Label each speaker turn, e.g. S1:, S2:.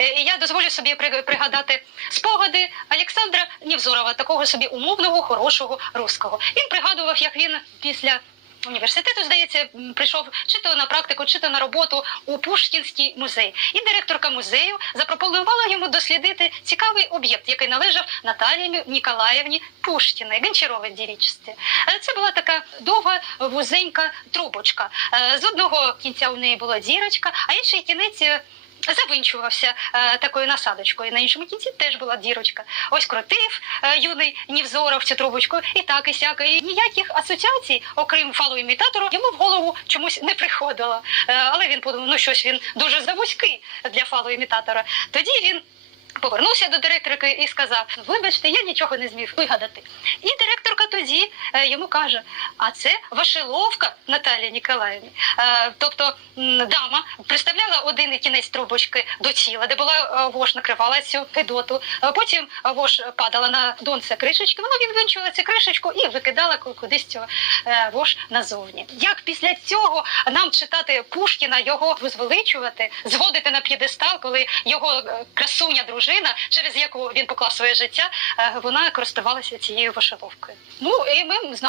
S1: Е, я дозволю собі при- пригадати спогади Олександра Нівзорова, такого собі умовного, хорошого русского. Він пригадував, як він після. Університету, здається, прийшов чи то на практику, чи то на роботу у Пушкінський музей. І директорка музею запропонувала йому дослідити цікавий об'єкт, який належав Наталії Ніколаївні Пушкіної, Гончаровій дівічці. Е, Це була така довга вузенька трубочка. Е, З одного кінця у неї була дірочка, а інший кінець. Завинчувався е, такою насадочкою. На іншому кінці теж була дірочка. Ось крутив е, юний Нівзоров цю трубочку, і так, і сяк. І ніяких асоціацій, окрім фалоімітатору, йому в голову чомусь не приходило. Е, але він подумав, ну щось він дуже завузький для фалоімітатора. Тоді він. Повернувся до директорки і сказав: Вибачте, я нічого не зміг вигадати. І директорка тоді е, йому каже: А це вашеловка Наталія Ніколаївні. Е, тобто дама приставляла один кінець трубочки до тіла, де була е, вож, накривала цю гидоту. Е, Потім вож падала на донце кришечки, вона відвинчувала цю кришечку і викидала кудись е, вож назовні. Як після цього нам читати Пушкіна, його возвеличувати, зводити на п'єдестал, коли його красуня дружина, через яку він поклав своє життя, вона користувалася цією вишивовкою. ደግሞ